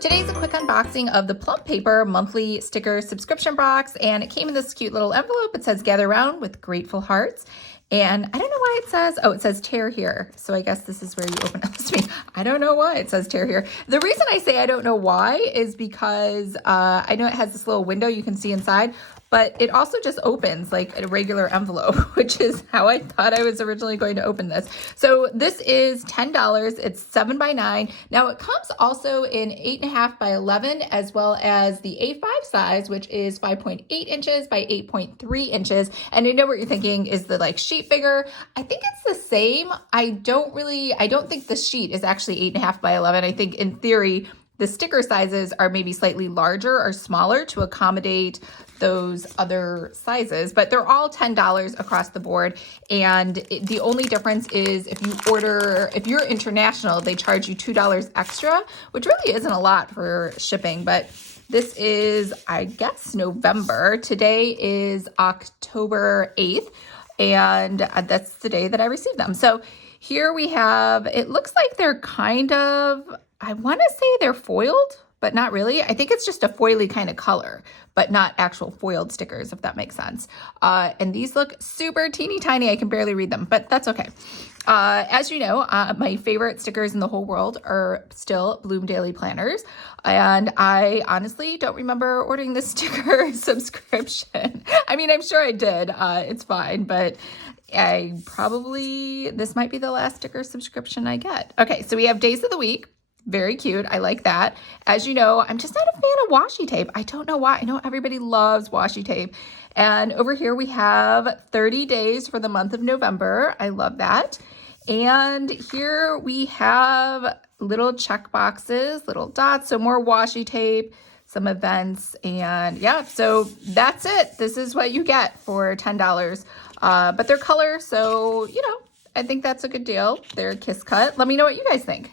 Today's a quick unboxing of the Plum Paper Monthly sticker subscription box, and it came in this cute little envelope. It says gather around with grateful hearts. And I don't know why it says tear here. So I guess this is where you open it. I don't know why it says tear here. The reason I say I don't know why is because I know it has this little window you can see inside, but it also just opens like a regular envelope, which is how I thought I was originally going to open this. So this is $10. It's 7 by 9. Now it comes also in 8.5 by 11, as well as the A5 size, which is 5.8 inches by 8.3 inches. And I know what you're thinking, is the like sheet bigger? I think it's the same. I don't think the sheet is actually 8.5 by 11. I think in theory, the sticker sizes are maybe slightly larger or smaller to accommodate those other sizes, but they're all $10 across the board. And the only difference is if you're international, they charge you $2 extra, which really isn't a lot for shipping, but this is, I guess, November. Today is October 8th, and that's the day that I received them. So here we have, it looks like they're kind of, I want to say they're foiled, but not really. I think it's just a foily kind of color, but not actual foiled stickers, if that makes sense. And these look super teeny tiny. I can barely read them, but that's okay. As you know, my favorite stickers in the whole world are still Bloom Daily Planners. And I honestly don't remember ordering this sticker subscription. I mean, I'm sure I did. It's fine, but this might be the last sticker subscription I get. Okay, so we have days of the week. Very cute. I like that. As you know, I'm just not a fan of washi tape. I don't know why. I know everybody loves washi tape. And over here we have 30 days for the month of November. I love that. And here we have little check boxes, little dots, so more washi tape, some events, and yeah, so that's it. This is what you get for $10. But they're color, so, you know, I think that's a good deal. They're kiss cut. Let me know what you guys think.